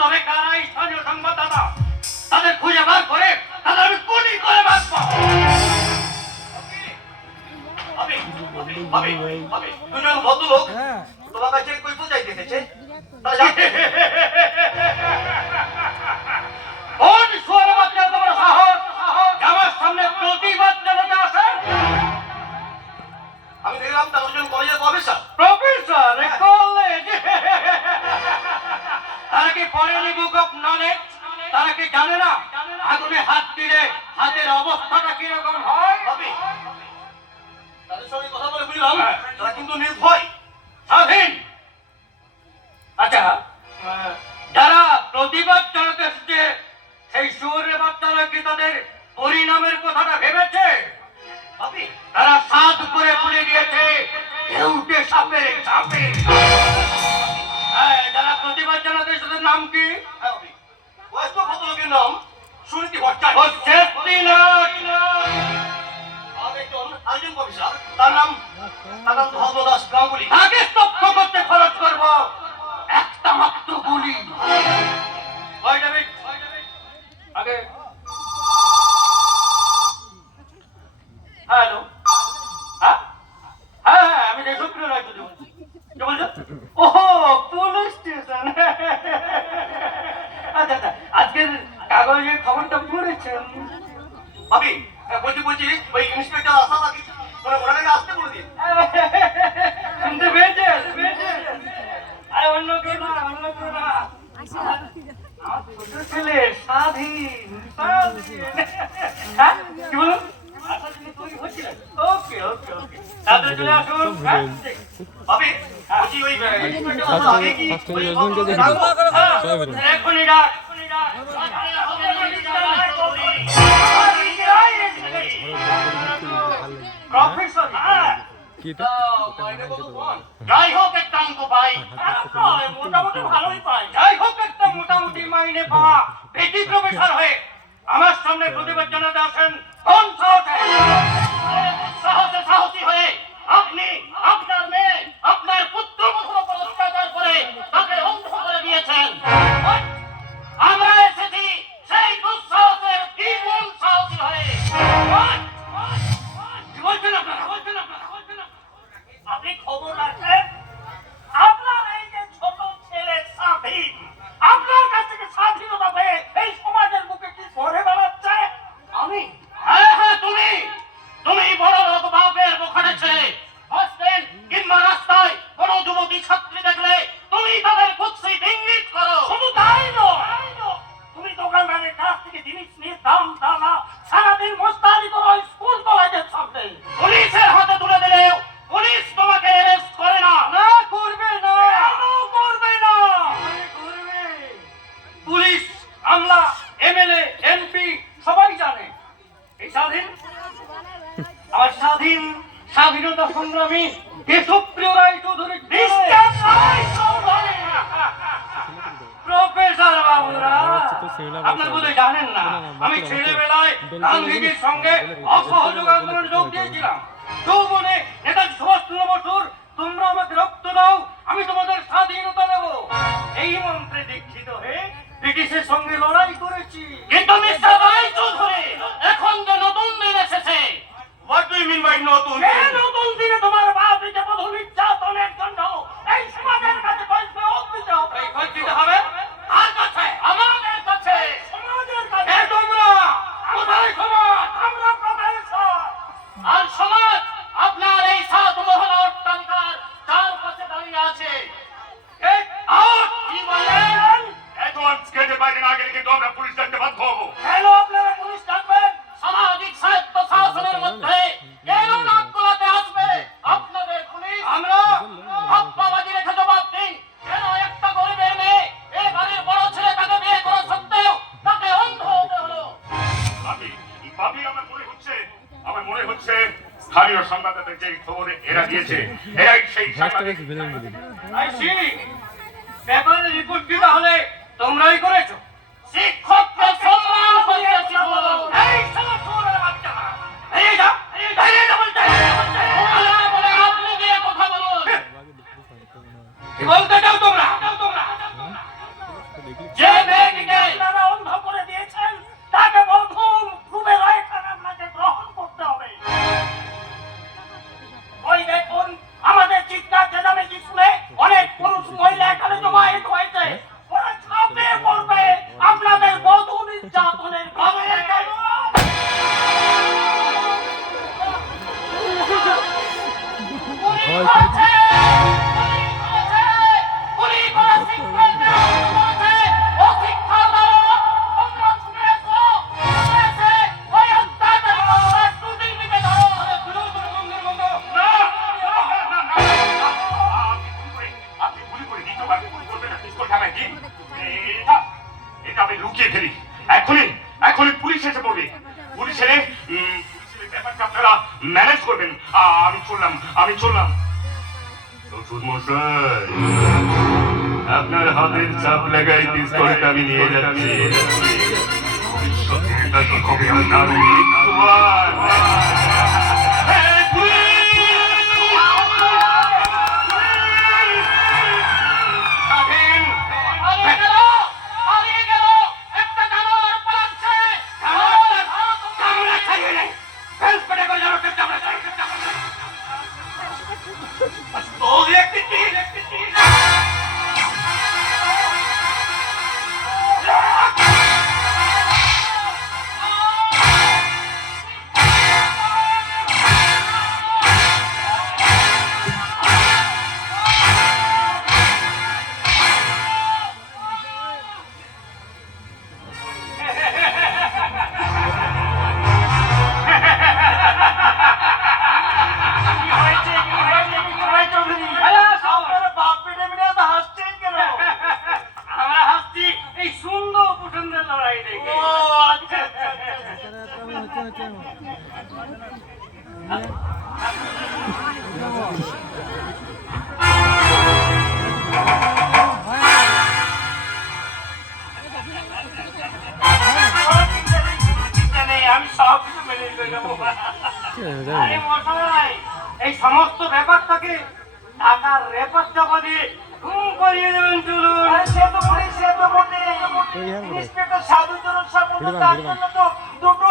তবে কারা এই স্থানীয় সংবাদদাতা তাদের খুঁজে বার করে তাদের আমি গুলি করে বাঁচবো। দুজন ভদ্রলোক তোমার কাছে কৈফিয়ত চাইতে এসেছে। কোন সুয়ারে বাচ্চা তোমার সাহস আমার সামনে প্রতিবাদ জানাতে আসে? আমি দেখলাম তার দুজন কলেজের প্রফেসর। প্রফেসর কলেজ তারা কি পড়েনি বুক অফ নলেজ? তারা কি জানে না আগুনে হাত দিলে হাতের অবস্থাটা কিরকম হয়? তাদের সঙ্গে কথা বলে বুঝলাম তারা কিন্তু নির্ভয়, স্বাধীন। আচ্ছা, যারা প্রতিবাদ জানাতে এসেছে সেই শুয়োরের বাচ্চারা কি তাদের পরিণামের কথাটা ভেবেছে? তারা সাধ করে বলে দিয়েছে ঢেউটে সাপের চাপে। যারা প্রতিবাদ জানাতে এসেছে নাম কি? বয়স্ক ভদ্রলোকের নাম সুনীতি ভট্টাচার্য। আরেকজন প্রফেসর তার নাম ধর্মদাস গাঙ্গুলি। আগে স্তব্ধ করতে খরচ করব একটা মাত্র গুলি। আগে হ্যালো, হ্যাঁ হ্যাঁ আমি দেশপ্রিয় রায় বলছি। কি বলছো? ও পুলিশ স্টেশন। আচ্ছা আচ্ছা, আজকের কাগজের খবরটা পড়েছেন? ভাবি বলছি ওই ইন্সপেক্টর আসা নাকি ওনাকে আসতে বলে দিন। শুনতে পেয়েছেন? আরে অন্য কেউ না, অন্য কেউ না, আমার ছোট ছেলে স্বাধীন। হ্যাঁ কি বলুন? ওকে ওকে ওকে, তাড়াতাড়ি চলে আসুন। ভাবি বলছি ওই আগে কি এখনই ডাক। প্রফেসর যাই হোক একটা অঙ্ক পাই, মোটামুটি ভালোই পাই। যাই হোক একটা মোটামুটি মাইনে পাওয়া পেটি প্রফেসর হয়ে আমার সামনে প্রতিবাদ জানাতে আসেন কোন সাহসে সাহসী হয়ে আপনি আপনার মেয়ে আপনার পুত্রবধূর উপর অত্যাচার করে তাকে অন্ধ করে দিয়েছেন। আমরা এসেছি সেই দুঃসাহসের দ্বিগুণ সাহসী হয়ে। আপনি খবর রাখেন আপনার এই যে ছোট ছেলে স্বাধীন, আপনার কাছ থেকে স্বাধীনতা পেয়ে এই সমাজের বুকে কি করে বেড়াচ্ছে? আমি? হ্যাঁ হ্যাঁ তুমি বড় লোক বাপের বোখানে ছেলে। হস্টেল কিংবা রাস্তায় কোনো যুবতী ছাত্রী দেখলে তুমি তাদের কুৎসিত ইঙ্গিত করো। শুধু তাই নয়, তুমি দোকানদারের কাছ থেকে জিনিস নিয়ে দাম দানা সারাদিন মস্তানি করো স্কুল কলেজের সামনে। পুলিশের হাতে তুলে দিলেও পুলিশ তোমাকে অ্যারেস্ট করে না। না করবে না, করবে না, করবে। পুলিশ আমলা এমএলএ এমপি সবাই জানে এই স্বাধীন আমার স্বাধীনতা সংগ্রামী দেশপ্রিয় রায় চৌধুরী। প্রফেসর বাবুরা আপনার বোধহয় জানেন না আমি ছেলেবেলায় গান্ধীজির সঙ্গে অসহযোগ আন্দোলনে যোগ দিয়েছিলাম। যৌবনে নেতাজি সুভাষচন্দ্র বসুর তোমরা আমাকে রক্ত দাও আমি তোমাদের স্বাধীনতা দেব এই মন্ত্রে দীক্ষিত হয়ে ব্রিটিশের সঙ্গে লড়াই করেছি। কিন্তু মিস্টার রায় চৌধুরী এখন যে নতুন দিন এসেছে। What do you mean by নতুন দিন? নতুন দিনে তোমার বাপ যে প্রথম নির্যাতনের জন্য এই সমাজের কাছে পয়সা দিতে হবে। আর কাছে আমাদের কাছে সমাজের কাছে। তোমরা কোথায় সমাজ? আমরা প্রফেসর। আর সমাজ আপনার এই সাত মহল অট্টালিকার চারপাশে দাঁড়িয়ে আছে। কি বলেন? অ্যাডভান্স গেটে বাইরে না গেলে কিন্তু আমরা পুলিশ ডাকতে বাধ্য হবো। কেন আপনারা পুলিশ ডাকবেন? সামাজিক সাহিত্য শাসনের মধ্যে কেন নাক গলাতে আসবে আপনাদের পুলিশ? আমরা হাপ্পাবাজি রেখে জবাব দিই। কেন একটা গরিবের মেয়ে এই বাড়ির বড় ছেলে তাকে বিয়ে করা সত্ত্বেও তাকে অন্ধ হতে হলো? ভাবি আমার মনে হচ্ছে স্থানীয় সংবাদদাতা যে খবর এরা দিয়েছে এরাই সেই সাংবাদিক। পেপারে রিপোর্ট দিতে হলে তোমরাই করেছো। শিক্ষককে সম্মান করিয়েছি বলো। এই সমস্ত বাচ্চা এই যা বলতে বলে আপনি দিয়ে কথা বলুন। কি বলতে চাও তোমরা? যে লুকিয়ে ফেলি এখনই এখনই পুলিশ এসে পড়বে পুলিশের ব্যাপারটা আপনারা ম্যানেজ করবেন আমি চললাম শ্বশুর মশাই আপনার হাতের চাপ লাগাই পিস্তলটা আমি নিয়ে যাচ্ছি ভবিষ্যতে এটা কি হবে আপনার মৃত্যুবান এই সমস্ত ব্যাপারটাকে টাকার রেপার চাপা দিয়ে ঘুম করিয়ে দেবেন চলুন সে তো বটে ইন্সপেক্টর সাধু চরণ সাহেব দুটো